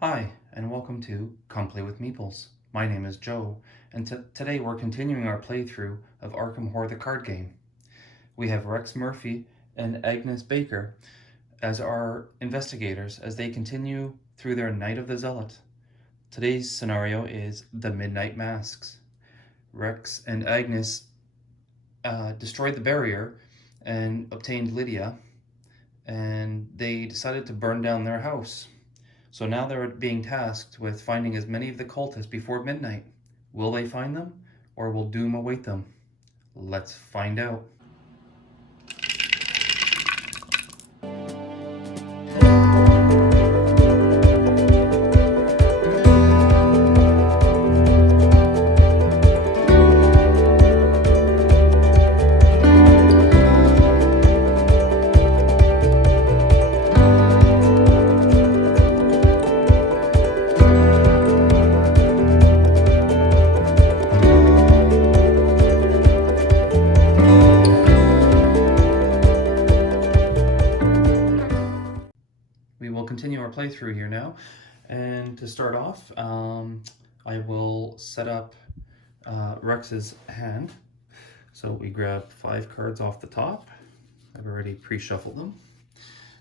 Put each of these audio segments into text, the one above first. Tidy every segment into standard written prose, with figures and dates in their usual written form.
Hi, and welcome to Come Play with Meeples. My name is Joe, and today we're continuing our playthrough of Arkham Horror the card game. We have Rex Murphy and Agnes Baker as our investigators as they continue through their Night of the Zealot. Today's scenario is the Midnight Masks. Rex and Agnes destroyed the barrier and obtained Lydia, and they decided to burn down their house. So now they're being tasked with finding as many of the cultists before midnight. Will they find them, or will doom await them? Let's find out. We will continue our playthrough here now. And to start off, I will set up Rex's hand. So we grab 5 cards off the top. I've already pre-shuffled them.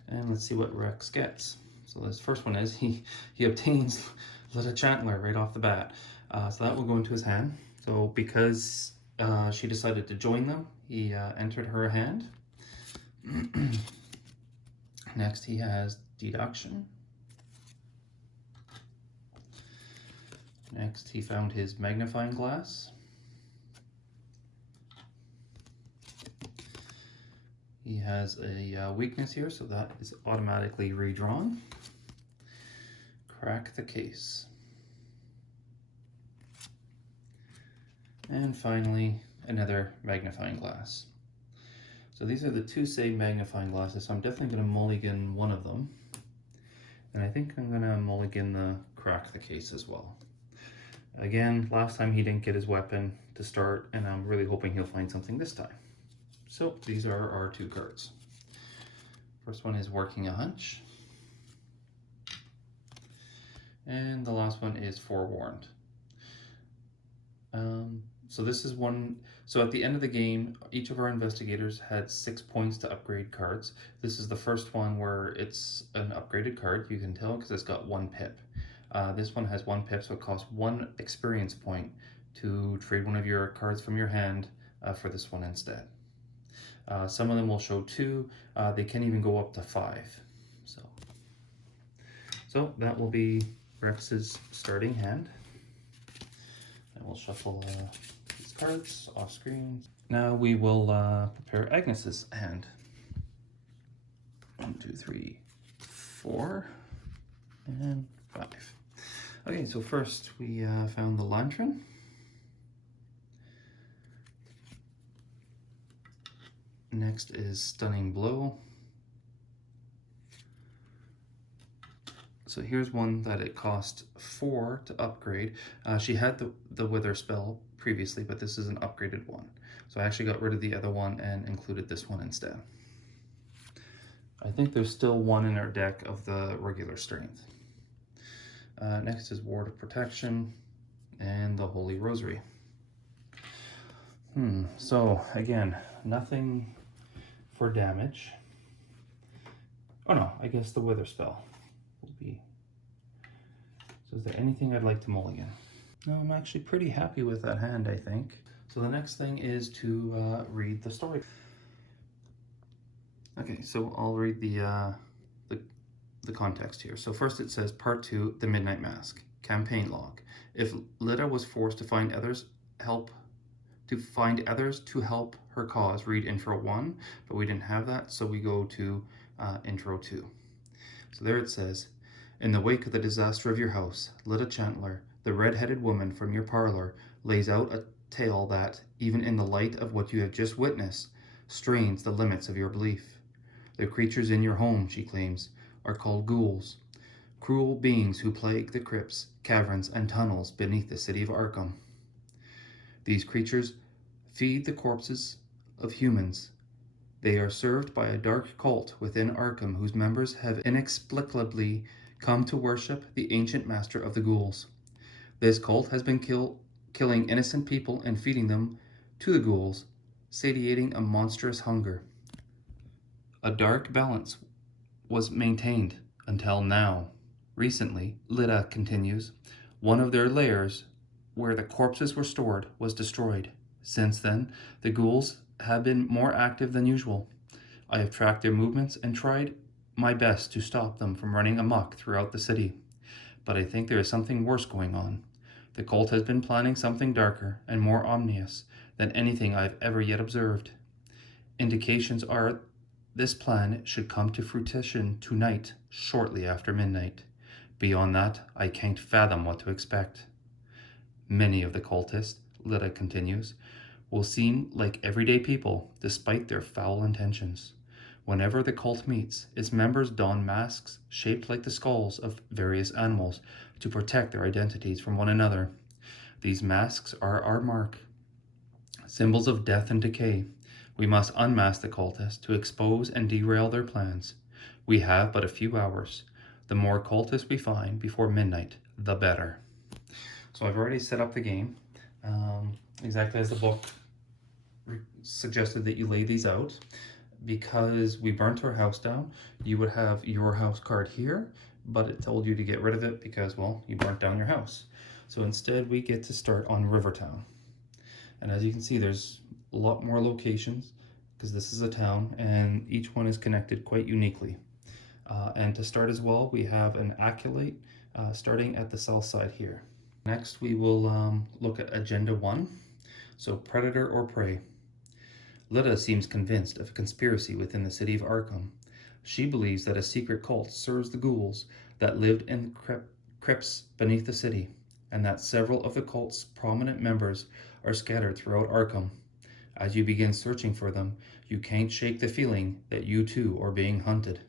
And let's see what Rex gets. So this first one is he obtains Lydia Chandler right off the bat. So that will go into his hand. So because she decided to join them, he entered her hand. Next he has deduction. Next he found his magnifying glass. He has a weakness here, so that is automatically redrawn. Crack the case. And finally, another magnifying glass. So these are the 2 same magnifying glasses, so I'm definitely going to mulligan one of them. And I think I'm going to mulligan the crack the case as well. Again, last time he didn't get his weapon to start, and I'm really hoping he'll find something this time. So these are our 2 cards. First one is working a hunch. And the last one is forewarned. So this is one, so at the end of the game, each of our investigators had 6 points to upgrade cards. This is the first one where it's an upgraded card. You can tell because it's got 1 pip. This one has 1 pip, so it costs 1 experience point to trade one of your cards from your hand for this one instead. Some of them will show 2. They can even go up to 5. So that will be Rex's starting hand. And we'll shuffle these cards off screen. Now we will prepare Agnes's hand. 1, 2, 3, 4, and 5. Okay, so first we found the lantern. Next is stunning blow. So here's one that it cost 4 to upgrade. She had the wither spell previously, but this is an upgraded one. So I actually got rid of the other one and included this one instead. I think there's still one in our deck of the regular strength. Next is ward of protection and the holy rosary. So again, nothing for damage. Oh no, I guess the wither spell will be. So is there anything I'd like to mulligan? No, I'm actually pretty happy with that hand, I think. So the next thing is to read the story. Okay, so I'll read the context here. So first it says Part 2, The Midnight Mask, Campaign Log. If Lydia was forced to find others to help her cause, read Intro 1, but we didn't have that, so we go to Intro 2. So there it says, in the wake of the disaster of your house, Lydia Chandler, the red-headed woman from your parlor, lays out a tale that, even in the light of what you have just witnessed, strains the limits of your belief. The creatures in your home, she claims, are called ghouls, cruel beings who plague the crypts, caverns, and tunnels beneath the city of Arkham. These creatures feed the corpses of humans. They are served by a dark cult within Arkham whose members have inexplicably come to worship the ancient master of the ghouls. This cult has been killing innocent people and feeding them to the ghouls, satiating a monstrous hunger. A dark balance was maintained until now. Recently, Lita continues, one of their lairs where the corpses were stored was destroyed. Since then, the ghouls have been more active than usual. I have tracked their movements and tried my best to stop them from running amok throughout the city. But I think there is something worse going on. The cult has been planning something darker and more ominous than anything I have ever yet observed. Indications are this plan should come to fruition tonight, shortly after midnight. Beyond that, I can't fathom what to expect. Many of the cultists, Lita continues, will seem like everyday people despite their foul intentions. Whenever the cult meets, its members don masks shaped like the skulls of various animals to protect their identities from one another. These masks are our mark, symbols of death and decay. We must unmask the cultists to expose and derail their plans. We have but a few hours. The more cultists we find before midnight, the better. So I've already set up the game, exactly as the book suggested that you lay these out. Because we burnt our house down, you would have your house card here, but it told you to get rid of it because, well, you burnt down your house. So instead, we get to start on Rivertown. And as you can see, there's a lot more locations because this is a town and each one is connected quite uniquely. And to start as well, we have an Acolyte starting at the south side here. Next, we will look at Agenda 1, so Predator or Prey. Lita seems convinced of a conspiracy within the city of Arkham. She believes that a secret cult serves the ghouls that lived in crypts beneath the city, and that several of the cult's prominent members are scattered throughout Arkham. As you begin searching for them, you can't shake the feeling that you too are being hunted.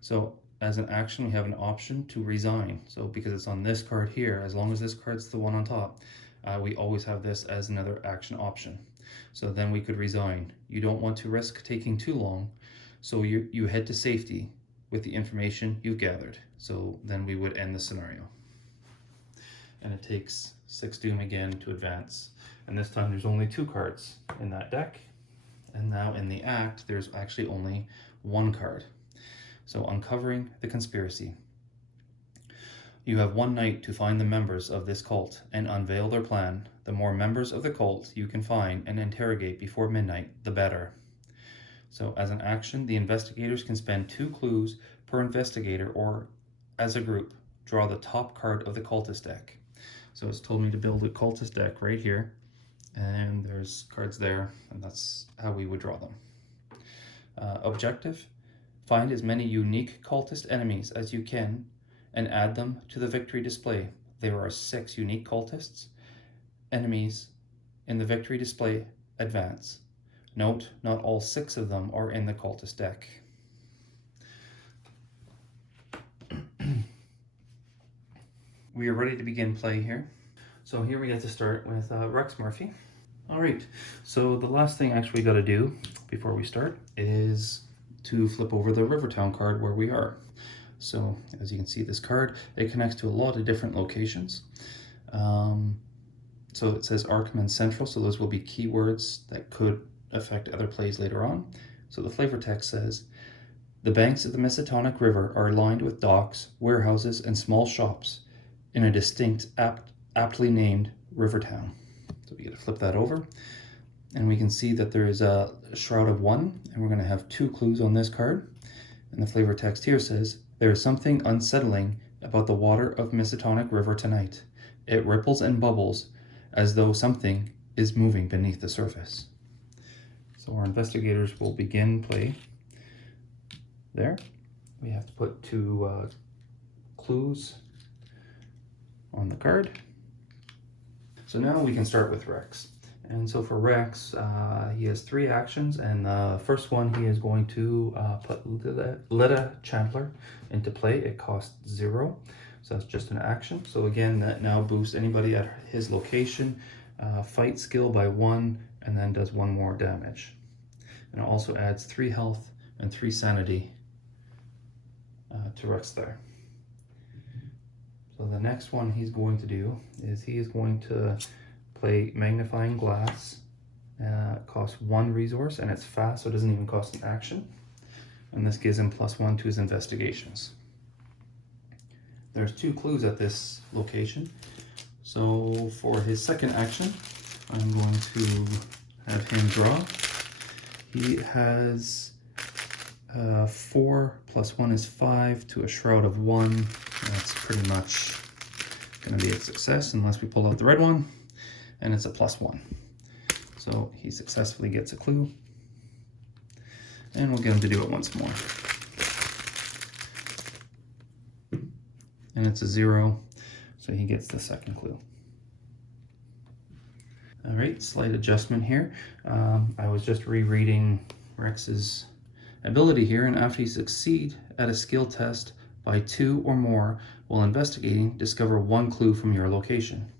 So as an action, we have an option to resign. So because it's on this card here, as long as this card's the one on top, we always have this as another action option. So then we could resign. You don't want to risk taking too long, so you head to safety with the information you've gathered. So then we would end the scenario. And it takes 6 Doom again to advance. And this time there's only 2 cards in that deck. And now in the act, there's actually only 1 card. So uncovering the conspiracy. You have 1 night to find the members of this cult and unveil their plan. The more members of the cult you can find and interrogate before midnight, the better. So as an action, the investigators can spend 2 clues per investigator, or as a group, draw the top card of the cultist deck. So it's told me to build a cultist deck right here, and there's cards there, and that's how we would draw them. Objective, find as many unique cultist enemies as you can and add them to the victory display. There are 6 unique cultists enemies in the victory display. Advance. Note, not all 6 of them are in the cultist deck. We are ready to begin play here. So here we get to start with Rex Murphy. All right, so the last thing actually we got to do before we start is to flip over the Rivertown card where we are. So as you can see, this card, it connects to a lot of different locations. So it says Arkham and Central, so those will be keywords that could affect other plays later on. So the flavor text says, the banks of the Miskatonic River are lined with docks, warehouses, and small shops in a distinct, aptly named Rivertown. So we get to flip that over, and we can see that there is a Shroud of 1, and we're going to have 2 clues on this card. And the flavor text here says, there is something unsettling about the water of Miskatonic River tonight. It ripples and bubbles as though something is moving beneath the surface. So our investigators will begin play there. We have to put 2 clues on the card. So now we can start with Rex. And so for Rex, he has 3 actions, and the first one he is going to put Lita Chandler into play. It costs 0, so that's just an action. So again, that now boosts anybody at his location, fight skill by 1, and then does 1 more damage. And it also adds 3 health and 3 sanity to Rex there. So the next one he's going to do is he is going to play Magnifying Glass. It costs 1 resource and it's fast, so it doesn't even cost an action. And this gives him +1 to his investigations. There's 2 clues at this location. So for his second action, I'm going to have him draw. He has 4 + 1 is 5 to a Shroud of 1. That's pretty much going to be a success unless we pull out the red one, and it's a +1. So he successfully gets a clue, and we'll get him to do it once more. And it's a 0, so he gets the second clue. All right, slight adjustment here. I was just rereading Rex's ability here, and after you succeed at a skill test by 2 or more while investigating, discover 1 clue from your location.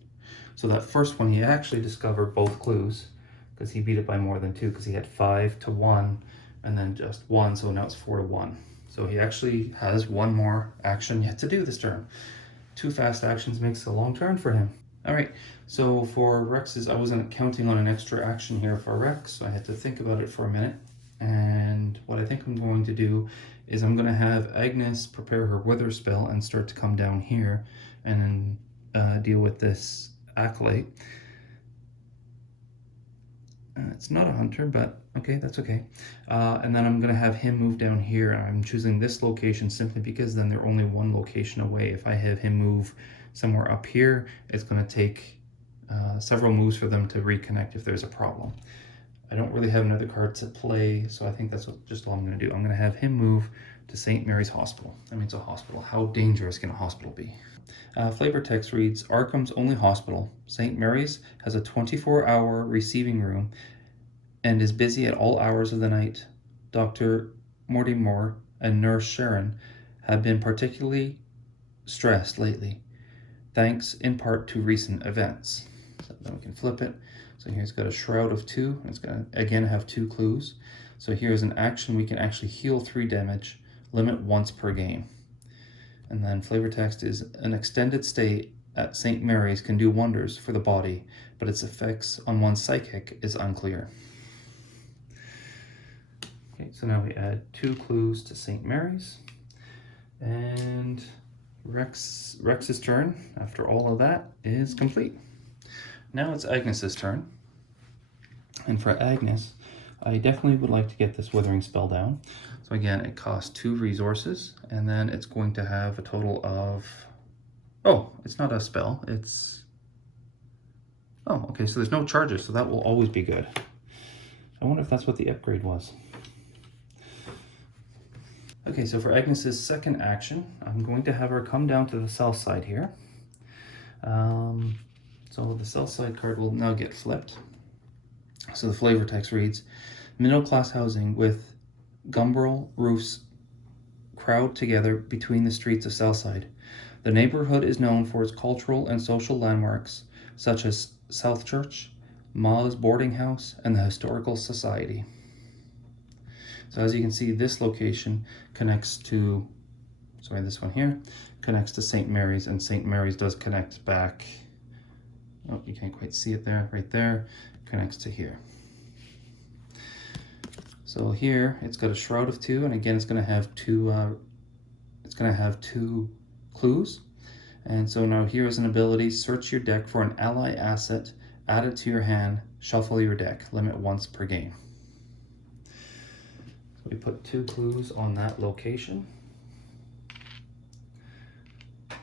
So that first one, he actually discovered both clues because he beat it by more than 2, because he had 5 to 1 and then just 1, so now it's 4 to 1. So he actually has 1 more action yet to do this turn. 2 fast actions makes a long turn for him. All right, so for Rex's, I wasn't counting on an extra action here for Rex, so I had to think about it for a minute. And what I think I'm going to do is I'm going to have Agnes prepare her Wither spell and start to come down here and deal with this Acolyte. It's not a hunter, but okay, that's okay. And then I'm going to have him move down here, and I'm choosing this location simply because then they're only 1 location away. If I have him move somewhere up here, it's going to take several moves for them to reconnect if there's a problem. I don't really have another card to play, so I think that's just all I'm going to do. I'm going to have him move to St. Mary's Hospital. I mean, it's a hospital. How dangerous can a hospital be? Flavor text reads, Arkham's only hospital. St. Mary's has a 24-hour receiving room and is busy at all hours of the night. Dr. Mortimer and Nurse Sharon have been particularly stressed lately, thanks in part to recent events. So then we can flip it. So here's got a Shroud of 2. It's going to again have 2 clues. So here's an action. We can actually heal 3 damage, limit once per game. And then flavor text is, an extended stay at St. Mary's can do wonders for the body, but its effects on one's psychic is unclear. Okay, so now we add 2 clues to St. Mary's. And Rex's turn, after all of that, is complete. Now it's Agnes's turn. And for Agnes, I definitely would like to get this Withering spell down. So again, it costs 2 resources, and then it's going to have a total of... Oh, it's not a spell, it's... Oh, okay, so there's no charges, so that will always be good. I wonder if that's what the upgrade was. Okay, so for Agnes's second action, I'm going to have her come down to the south side here. So the south side card will now get flipped. So the flavor text reads, middle-class housing with gumbrel roofs crowd together between the streets of Southside. The neighborhood is known for its cultural and social landmarks, such as South Church, Ma's Boarding House, and the Historical Society. So as you can see, this location connects to, sorry, this one here, connects to St. Mary's, and St. Mary's does connect back, oh, you can't quite see it there, right there, connects to here. So here, it's got a Shroud of 2, and again, it's going to have 2 clues. And so now here is an ability, search your deck for an ally asset, add it to your hand, shuffle your deck, limit once per game. So we put 2 clues on that location.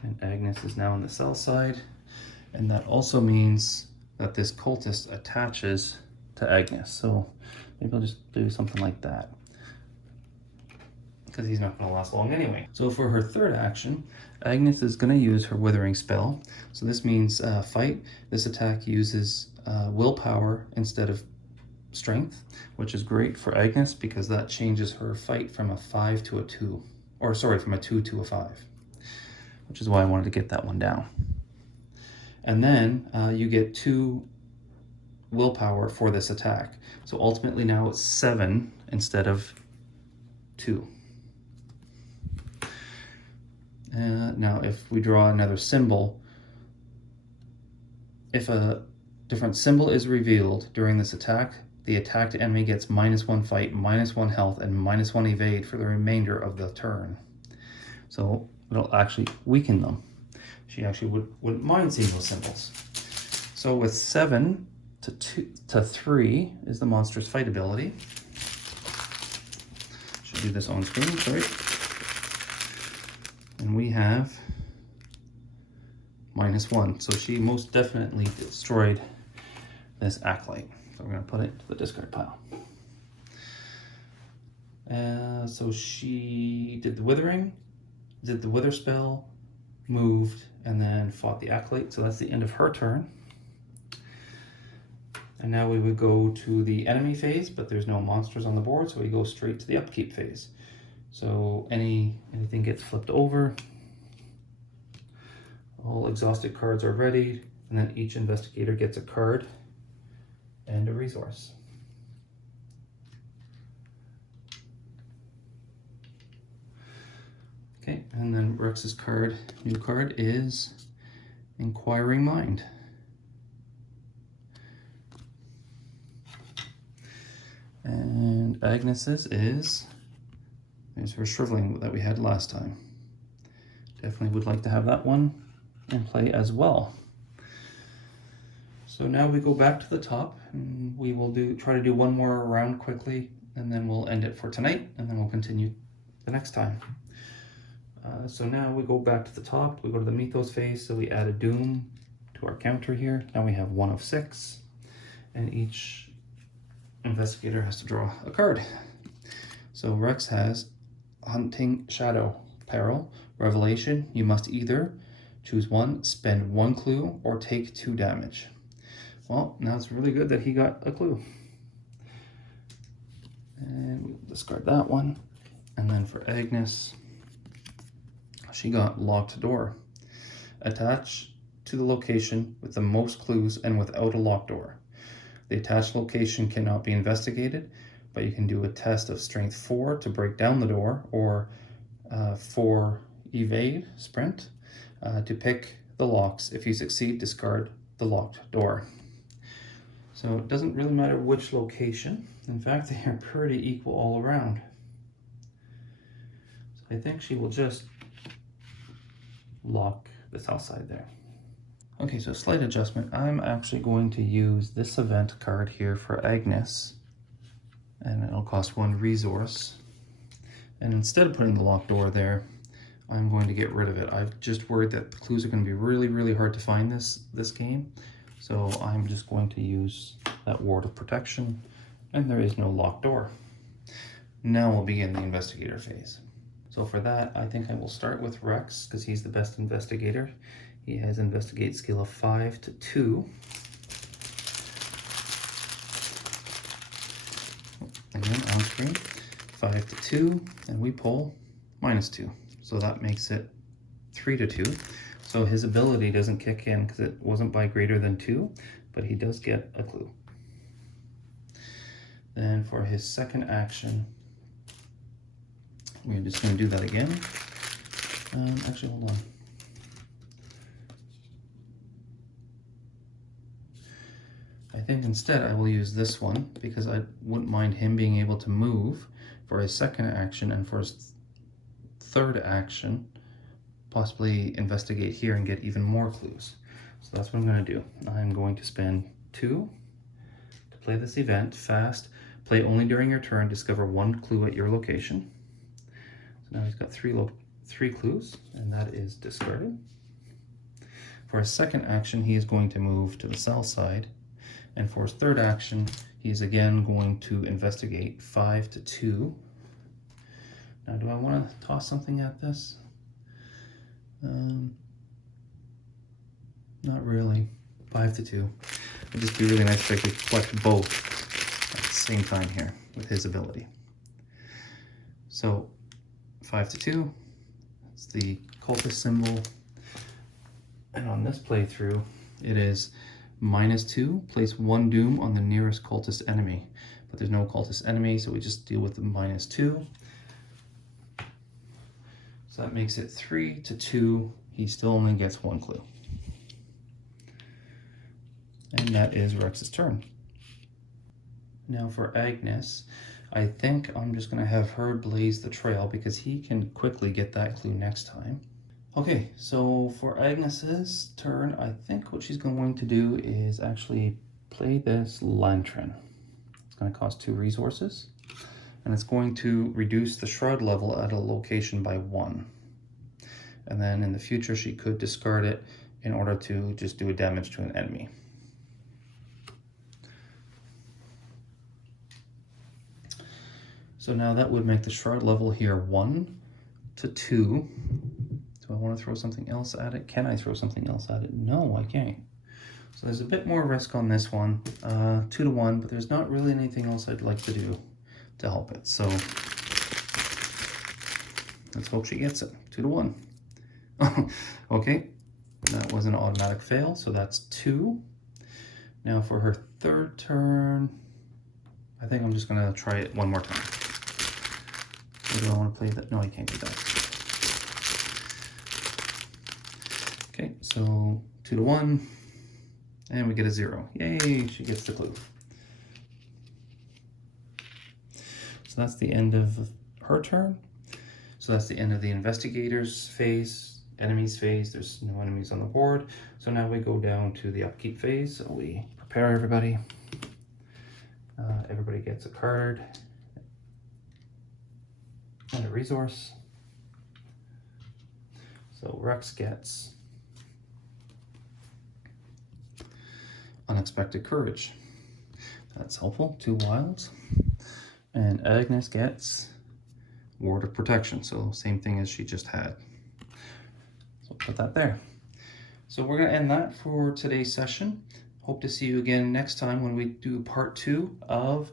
And Agnes is now on the south side. And that also means that this cultist attaches to Agnes. So maybe I'll just do something like that, because he's not going to last long anyway. So for her third action, Agnes is going to use her Withering spell. So this means fight. This attack uses willpower instead of strength, which is great for Agnes because that changes her fight from a 5 to a 2. Or sorry, from a 2 to a 5. Which is why I wanted to get that one down. And then you get 2 willpower for this attack. So ultimately now it's 7 instead of 2. Now, if we draw another symbol, if a different symbol is revealed during this attack, the attacked enemy gets -1 fight, -1 health, and -1 evade for the remainder of the turn. So it'll actually weaken them. She actually wouldn't mind seeing those symbols. So with 7 to 3 is the monster's fight ability. Should do this on screen, sorry. And we have -1. So she most definitely destroyed this acolyte. So we're going to put it to the discard pile. So she did the withering, did the wither spell, moved, and then fought the acolyte. So that's the end of her turn. And now we would go to the enemy phase, but there's no monsters on the board, so we go straight to the upkeep phase. So anything gets flipped over. All exhausted cards are ready, and then each investigator gets a card and a resource. Okay, and then Rex's new card is Inquiring Mind. And Agnes's is her Shriveling that we had last time. Definitely would like to have that one in play as well. So now we go back to the top, and we will try to do one more round quickly, and then we'll end it for tonight, and then we'll continue the next time. So now we go back to the top, we go to the Mythos phase, so we add a Doom to our counter here. Now we have 1 of 6, and each investigator has to draw a card. So Rex has Hunting Shadow, Peril, Revelation. You must either choose 1, spend 1 clue, or take 2 damage. Well, now it's really good that he got a clue. And we'll discard that one. And then for Agnes, she got Locked Door. Attach to the location with the most clues and without a locked door. The attached location cannot be investigated, but you can do a test of Strength 4 to break down the door, or 4 evade, sprint, to pick the locks. If you succeed, discard the locked door. So it doesn't really matter which location. In fact, they are pretty equal all around. So I think she will just lock this outside there. Okay, so slight adjustment. I'm actually going to use this event card here for Agnes, and it'll cost 1 resource. And instead of putting the locked door there, I'm going to get rid of it. I've just worried that the clues are going to be really, really hard to find this game. So I'm just going to use that Ward of Protection, and there is no locked door. Now we'll begin the investigator phase. So for that, I think I will start with Rex, because he's the best investigator. He has Investigate skill of 5 to 2. Again, on screen, 5 to 2, and we pull -2. So that makes it 3 to 2. So his ability doesn't kick in because it wasn't by greater than 2, but he does get a clue. Then for his second action, we're just going to do that again. Actually, hold on. I think instead I will use this one, because I wouldn't mind him being able to move for his second action, and for his third action, possibly investigate here and get even more clues. So that's what I'm going to do. I'm going to spend 2 to play this event fast. Play only during your turn. Discover 1 clue at your location. So now he's got 3 clues, and that is discarded. For his second action, he is going to move to the south side. And for his third action, he's again going to investigate 5 to 2. Now, do I want to toss something at this? Not really. 5 to 2. It'd just be really nice if I could collect both at the same time here with his ability. So 5 to 2. That's the cultist symbol. And on this playthrough, it is -2. Place 1 doom on the nearest cultist enemy. But there's no cultist enemy, so we just deal with the -2. So that makes it 3 to 2. He still only gets 1 clue. And that is Rex's turn. Now for Agnes, I think I'm just going to have her blaze the trail because he can quickly get that clue next time. Okay, so for Agnes's turn, I think what she's going to do is actually play this lantern. It's going to cost 2 resources, and it's going to reduce the shroud level at a location by 1. And then in the future, she could discard it in order to just do a damage to an enemy. So now that would make the shroud level here 1 to 2. Do I want to throw something else at it? Can I throw something else at it? No, I can't. So there's a bit more risk on this one, 2 to 1, but there's not really anything else I'd like to do to help it. So let's hope she gets it. 2 to 1. Okay, that was an automatic fail, so that's 2. Now for her third turn, I think I'm just going to try it one more time. Or do I want to play that? No, I can't do that. Okay, so 2 to 1, and we get a 0. Yay, she gets the clue. So that's the end of her turn. So that's the end of the investigator's phase, enemies phase. There's no enemies on the board. So now we go down to the upkeep phase. So we prepare everybody. Everybody gets a card and a resource. So Rex gets Unexpected Courage. That's helpful. 2 wilds. And Agnes gets Ward of Protection. So same thing as she just had. So put that there. So we're going to end that for today's session. Hope to see you again next time when we do part 2 of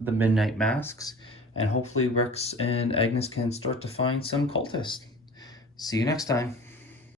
the Midnight Masks. And hopefully Rex and Agnes can start to find some cultists. See you next time.